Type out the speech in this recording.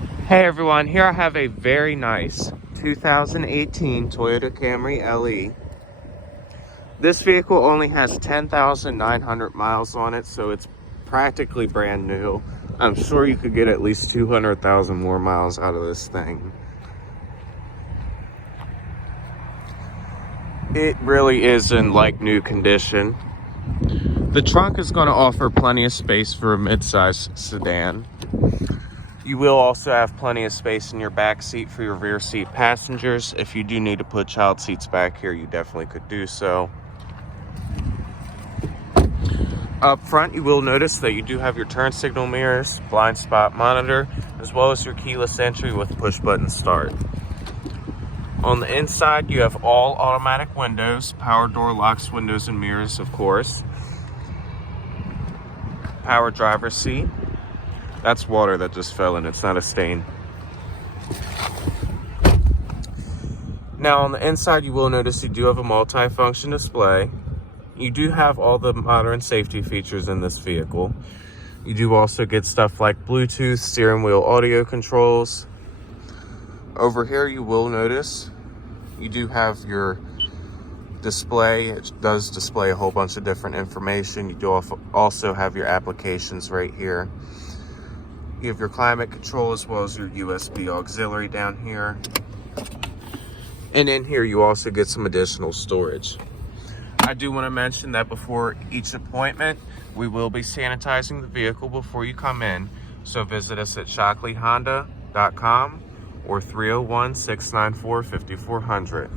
Hey everyone, here I have a very nice 2018 Toyota Camry LE. This vehicle only has 10,900 miles on it, so it's practically brand new. I'm sure you could get at least 200,000 more miles out of this thing. It really is in like new condition. The trunk is going to offer plenty of space for a mid-size sedan. You will also have plenty of space in your back seat for your rear seat passengers. If you do need to put child seats back here, you definitely could do so. Up front, you will notice that you do have your turn signal mirrors, blind spot monitor, as well as your keyless entry with push button start. On the inside, you have all automatic windows, power door locks, windows and mirrors, of course. Power driver's seat. That's water that just fell in, it's not a stain. Now on the inside, you will notice you do have a multi-function display. You do have all the modern safety features in this vehicle. You do also get stuff like Bluetooth, steering wheel audio controls. Over here you will notice you do have your display. It does display a whole bunch of different information. You do also have your applications right here. You have your climate control as well as your USB auxiliary down here. And in here you also get some additional storage. I do want to mention that before each appointment, we will be sanitizing the vehicle before you come in. So visit us at shockleyhonda.com or 301-694-5400.